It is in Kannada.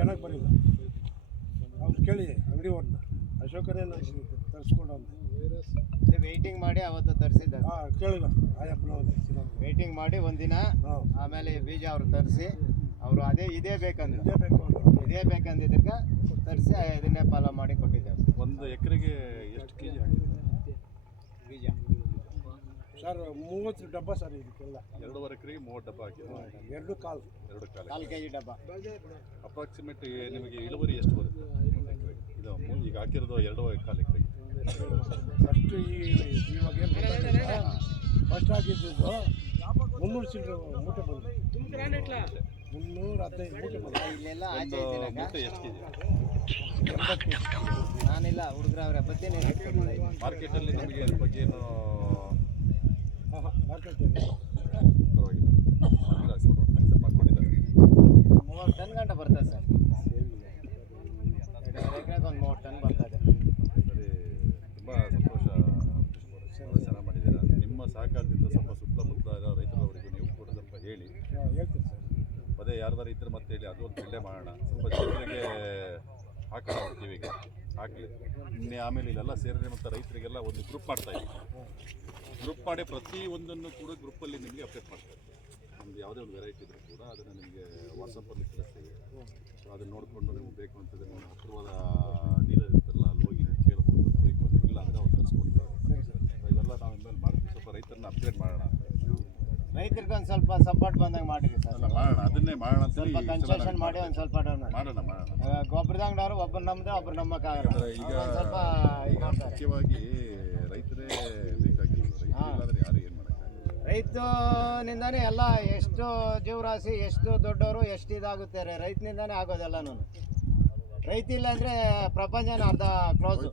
ಚೆನ್ನಾಗಿ ಬರಲಿಲ್ಲ. ಅವ್ರು ಕೇಳಿ ಅಂಗಡಿಯವ್ರನ್ನ ಅಶೋಕನೇ ತರಿಸ್ಕೊಂಡು ಅಂತ ವೆಯ್ಟಿಂಗ್ ಮಾಡಿ ಅವತ್ತು ತರಿಸಿದ್ದ. ಕೇಳಿದ ಆಯಪ್ಪನ ವೆಯ್ಟಿಂಗ್ ಮಾಡಿ ಒಂದಿನ, ಆಮೇಲೆ ಬೀಜ ಅವ್ರು ತರಿಸಿ ಅವರು ಇದೇ ಬೇಕಂದ್ರೆ ಇದೇ ಬೇಕಂದಿದ್ದಕ್ಕೆ ತರಿಸಿ ಇದನ್ನೇ ಫಾಲೋ ಮಾಡಿ ಕೊಟ್ಟಿದ್ದಾರೆ. ಒಂದು ಎಕರೆಗೆ ಎಷ್ಟು ಕೆ ಜಿ ಬೀಜ ಸರ್? 30 ಡಬ್ಬ ಸರ್ ಇದಕ್ಕೆಲ್ಲ. 2.5 ಎಕರೆಗೆ 30 ಡಬ್ಬ ಹಾಕಿದ್ರು. 2 ಕಾಲು kg ಡಬ್ಬ. ಅಪ್ರಾಕ್ಸಿಮೇಟ್ ನಿಮಗೆ ಇಳುವರಿ ಎಷ್ಟು ಬರುತ್ತೆ ಇದು? ಈಗ ಹಾಕಿರೋದು 2.25 ಎಕರೆಗೆ. ಫಸ್ಟ್ ಇವಾಗ ಫಸ್ಟ್ ಆಗಿದ್ದು 300 ಚಿಲ್ಲರೆ ಮೂಟೆ ಬಂದು 315 ಮೂಟೆ ಬಂದು. ಇಲ್ಲೆಲ್ಲ ಆಚೆ ಮೂಟೆ ಎಷ್ಟು ಕೆ ಜಿ? 80 kg. ನಾನಿಲ್ಲ, ಹುಡುಗರ ಅವರ ಬತ್ತೇನೆ ಮಾರ್ಕೆಟಲ್ಲಿ ನಿಮಗೆ ಇದ್ರ ಬಗ್ಗೆ ಏನು ಮಾರ್ಕೆಟ್ ಪರವಾಗಿಲ್ಲ ಅಕ್ಸೆಪ್ಟ್ ಮಾಡ್ಕೊಂಡಿದ್ದಾರೆ. 30 ಟನ್ ಗಂಟೆ ಬರ್ತದೆ ಸರ್. 2 ಎಕರೆಗೆ ಒಂದು 30 ಟನ್ ಬರ್ತದೆ. ಸರಿ, ತುಂಬ ಸಂತೋಷ. ಚೆನ್ನಾಗಿ ಮಾಡಿದ್ದೀರಾ. ನಿಮ್ಮ ಸಹಕಾರದಿಂದ ಸ್ವಲ್ಪ ಸುತ್ತಮುತ್ತ ರೈತರವರಿಗೂ ನೀವು ಕೂಡ ಸ್ವಲ್ಪ ಹೇಳಿ. ಹೇಳ್ತೀವಿ ಸರ್. ಅದೇ ಯಾರ್ದಾರು ಇದ್ರೆ ಮತ್ತೆ ಹೇಳಿ, ಅದು ಒಂದು ಒಳ್ಳೆ ಮಾಡೋಣ. ಸ್ವಲ್ಪ ಜನರಿಗೆ ಹಾಕೋಣ, ಅವ್ರ ಕಿವಿಗೆ ಹಾಕಲಿ. ಇನ್ನೇ ಆಮೇಲೆ ಇಲ್ಲೆಲ್ಲ ಸೇರಿದ್ರೆ ಮತ್ತು ರೈತರಿಗೆಲ್ಲ ಒಂದು ಗ್ರೂಪ್ ಮಾಡ್ತಾಯಿದ್ದೀವಿ. ಗ್ರೂಪ್ ಮಾಡಿ ಪ್ರತಿ ಒಂದನ್ನು ಕೂಡ ಗ್ರೂಪಲ್ಲಿ ನಿಮಗೆ ಅಪ್ಡೇಟ್ ಮಾಡ್ತಾರೆ. ನಮ್ದು ಯಾವುದೇ ಒಂದು ವೆರೈಟಿ ಇದ್ರೂ ಕೂಡ ಅದನ್ನು ನಿಮಗೆ ವಾಟ್ಸಪ್ಪಲ್ಲಿ ಕಳಿಸ್ತೀವಿ. ಸೊ ಅದನ್ನು ನೋಡಿಕೊಂಡು ನಿಮ್ಗೆ ಬೇಕು ಅಂತಂದರೆ ನಿಮ್ಮ ಹತ್ತಿರವಾದ ಡೀಲರ್ ಇರ್ತಾರಲ್ಲ, ಅಲ್ಲಿ ಹೋಗಿ ನೀವು ಕೇಳ್ಬೋದು. ಬೇಕು ಅಂತ ಇಲ್ಲ ಅಂದರೆ ಅವ್ರು ಕಳಿಸ್ಕೊಡ್ತೀವಿ. ಇವೆಲ್ಲ ನಾವು ಇನ್ಮೇಲೆ ಮಾಡ್ತೀವಿ. ಸ್ವಲ್ಪ ರೈತರನ್ನ ಅಪ್ಡೇಟ್ ಮಾಡೋಣ. ರೈತರಿಗೆ ಒಂದು ಸ್ವಲ್ಪ ಸಪೋರ್ಟ್ ಬಂದಂಗೆ ಮಾಡಿರಿ ಸರ್. ಅಲ್ಲ, ಮಾಡೋಣ, ಅದನ್ನೇ ಮಾಡೋಣ ಅಂತ ಸ್ವಲ್ಪ ಕನ್ಸೆಷನ್ ಮಾಡಿ ಒಂದು ಸ್ವಲ್ಪ ಮಾಡೋಣ. ಗೊಬ್ಬರದ ಅಂಗಡಿಯವರು ಒಬ್ಬರು ನಮ್ದು ಒಬ್ರು ನಮ್ಮಕ್ಕಾಗಲ್ಲ. ಈಗ ಈಗ ಮುಖ್ಯವಾಗಿ ರೈತರೇ ಬೇಕಾಗಿಲ್ಲ. ರೈತರಿಲ್ಲಾಂದ್ರೆ ಯಾರು ಏನು ಮಾಡೋಕ್ಕಾಗಲ್ಲ. ರೈತನಿಂದಾನೇ ಎಲ್ಲ, ಎಷ್ಟು ಜೀವರಾಶಿ, ಎಷ್ಟು ದೊಡ್ಡವರು, ಎಷ್ಟು ಇದಾಗುತ್ತೆ. ರೈತನಿಂದಾನೇ ಆಗೋದೆಲ್ಲನೂ. ರೈತ ಇಲ್ಲ ಅಂದರೆ ಪ್ರಪಂಚನ ಅರ್ಧ ಕ್ಲೋಸು.